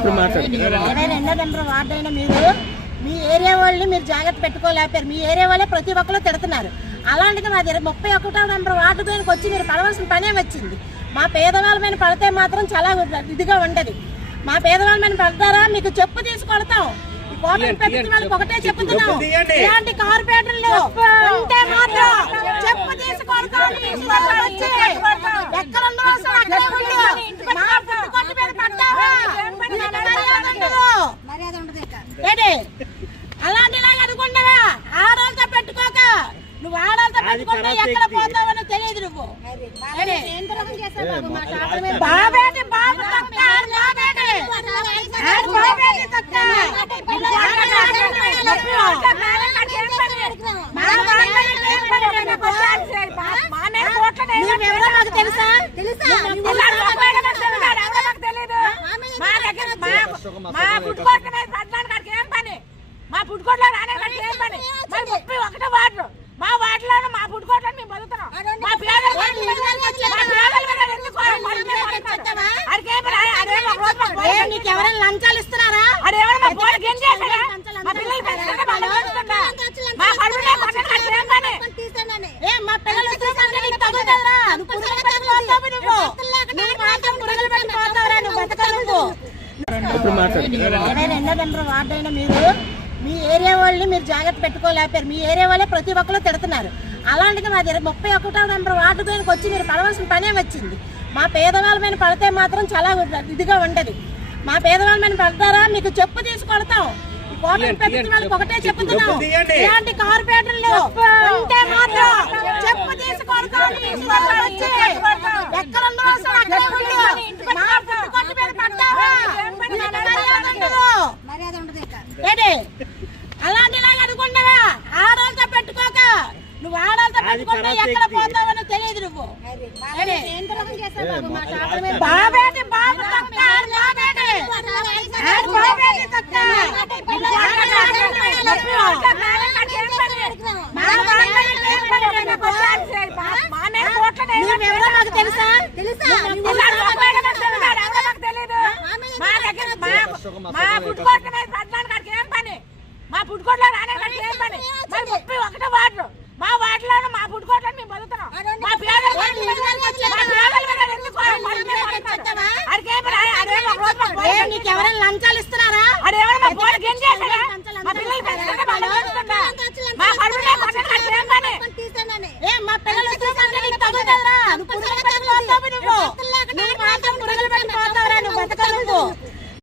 రెండో number ward అయినా మీరు మీ ఏరియా వాళ్ళని మీరు జాగ్రత్త పెట్టుకోలేకపోయారు. మీ ఏరియా వాళ్ళే ప్రతి ఒక్కరు తిడుతున్నారు. అలాంటిది మాది 31వ నెంబర్ వార్డు పైనకి వచ్చి మీరు పడవలసిన పనే వచ్చింది. మా పేదవాళ్ళ మీద పడితే మాత్రం చాలా ఇదిగా ఉండదు. మా పేదవాళ్ళ మీద పడతారా మీకు చెప్పు తీసుకొడతాం. కోటలు పెట్టి వాళ్ళకి ఒకటే చెప్తున్నాం, ఇలాంటి కార్పొరేటర్లు ఉంటే మాత్రం చెప్పు తీసుకొడతాం. ఎక్కడ అలాంటిలాగా అనుకుంటావా? ఆడవాళ్ళతో పెట్టుకోక, నువ్వు ఆడవాళ్ళతో పెట్టుకుంటే ఎక్కడ పోతావని తెలియదు. నువ్వు బాబేటి బాబు మాకు తెలుసా? మా ఫుడ్ కోర్టులో రానే ఏం పని? 31వ వార్డు మా వార్డులో మా ఫుడ్ కోర్టులో మేము బతుకుతున్నాం. మా నీకు ఎవరైనా లంచాలు ఇస్తున్నారా? మా పిల్లలు రెండో నెంబర్ వార్డు అయినా మీరు మీ ఏరియా వాళ్ళని మీరు జాగ్రత్త పెట్టుకోలేకపోయారు. మీ ఏరియా వాళ్ళే ప్రతి ఒక్కరు తిడుతున్నారు. అలాంటిది మాది 31వ నెంబర్ వార్డు పైనకి వచ్చి మీరు పడవలసిన పనే వచ్చింది. మా పేదవాళ్ళ మీద పడితే మాత్రం చాలా ఇదిగా ఉండదు. మా పేదవాళ్ళ మీద పడతారా మీకు చెప్పు తీసుకొడతాం. కోటలు పెట్టి వాళ్ళకి ఒకటే చెప్తున్నాం, ఇలాంటి కార్పొరేటర్లు ఉంటే మాత్రం చెప్పు తీసుకొడతాం. ఎక్కడ అలాంటిలాగా అనుకుంటావా? ఆడవాళ్ళతో పెట్టుకోక, నువ్వు ఆడవాళ్ళతో పెట్టుకుంటే ఎక్కడ పోతావని తెలియదు. నువ్వు బాబేటి బాబు మాకు తెలుసా? మా ఫుడ్ కోర్టులో ఏం పని? మా ఫుడ్ కోర్టులో రానే ఏం పని? 31వ వార్డు మా వార్డులో మా ఫుడ్ కోర్టులో మేము బతుకుతున్నాం. నీకు ఎవరైనా లంచాలు ఇస్తున్నారా?